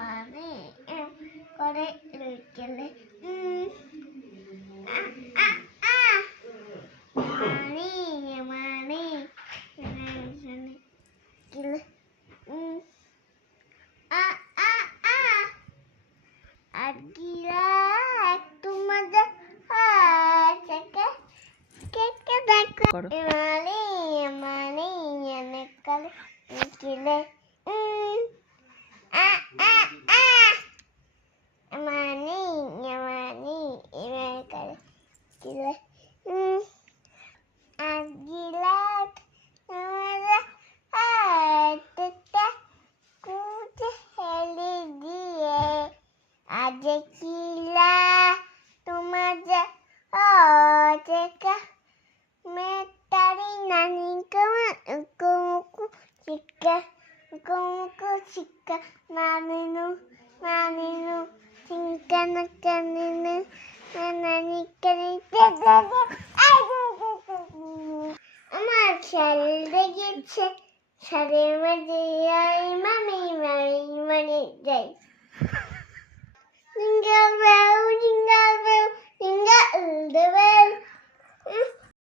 Yamani করে রইকেলে Yamani Yamani Kile Agila একটু মজা আছে কে দেখো Yamani Yamani Yanekale Kile Yamani Yamani Yanekale Kile Agila meza tete kuche heli die Agila tumaja teka metari nani kama ukumuku chika naninu chinkana kaninu nani kanite আমার খেলতে গেছে সারে মাঝে মামি যাই